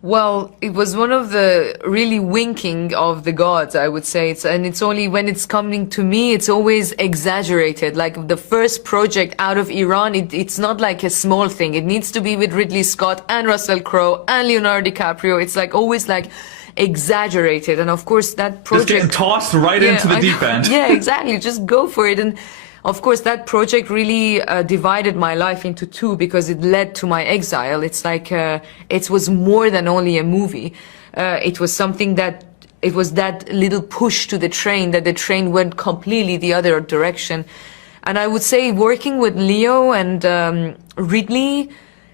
Well, it was one of the really winking of the gods, I would say. It's only when it's coming to me, it's always exaggerated. Like the first project out of Iran, it's not like a small thing. It needs to be with Ridley Scott and Russell Crowe and Leonardo DiCaprio. It's like always like exaggerated. And of course that project... Just getting tossed right into the deep end. Yeah, exactly. Just go for it. And of course, that project really divided my life into two because it led to my exile. It's like it was more than only a movie. It was something that it was that little push to the train that the train went completely the other direction. And I would say working with Leo and Ridley,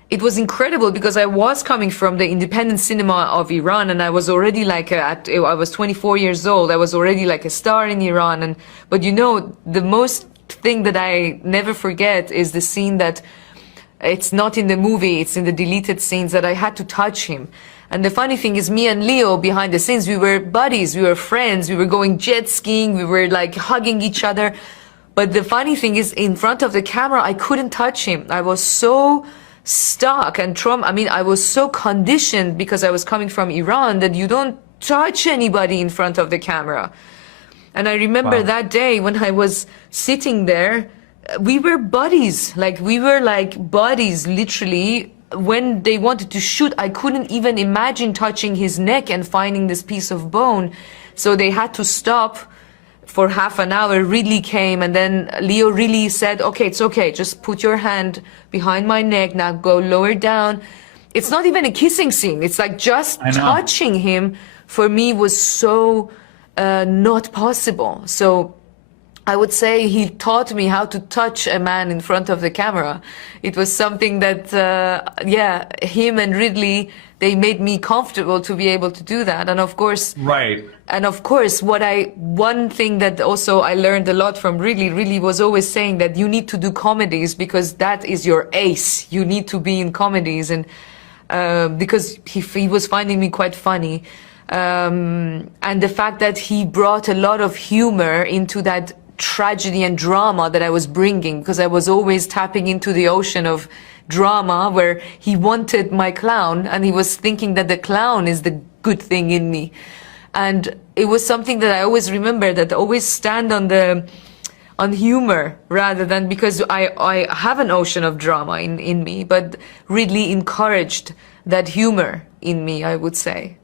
it was incredible because I was coming from the independent cinema of Iran, and I was already like I was 24 years old. I was already like a star in Iran. But you know, the most thing that I never forget is the scene that it's not in the movie, it's in the deleted scenes, that I had to touch him. And the funny thing is, me and Leo behind the scenes, we were buddies, we were friends, we were going jet skiing, we were like hugging each other. But the funny thing is, in front of the camera, I couldn't touch him. I was so stuck and I was so conditioned because I was coming from Iran that you don't touch anybody in front of the camera. And I remember that day when I was sitting there, we were buddies. Like, we were like buddies, literally. When they wanted to shoot, I couldn't even imagine touching his neck and finding this piece of bone. So they had to stop for half an hour. Ridley came, and then Leo really said, okay, it's okay. Just put your hand behind my neck. Now go lower down. It's not even a kissing scene. It's like just touching him for me was so... not possible. So I would say he taught me how to touch a man in front of the camera. It was something that, him and Ridley, they made me comfortable to be able to do that. And of course, one thing that also I learned a lot from Ridley was always saying that you need to do comedies because that is your ace. You need to be in comedies. And because he was finding me quite funny. And the fact that he brought a lot of humor into that tragedy and drama that I was bringing, because I was always tapping into the ocean of drama where he wanted my clown and he was thinking that the clown is the good thing in me. And it was something that I always remember, that I always stand on humor rather than, because I have an ocean of drama in me, but Ridley encouraged that humor in me, I would say.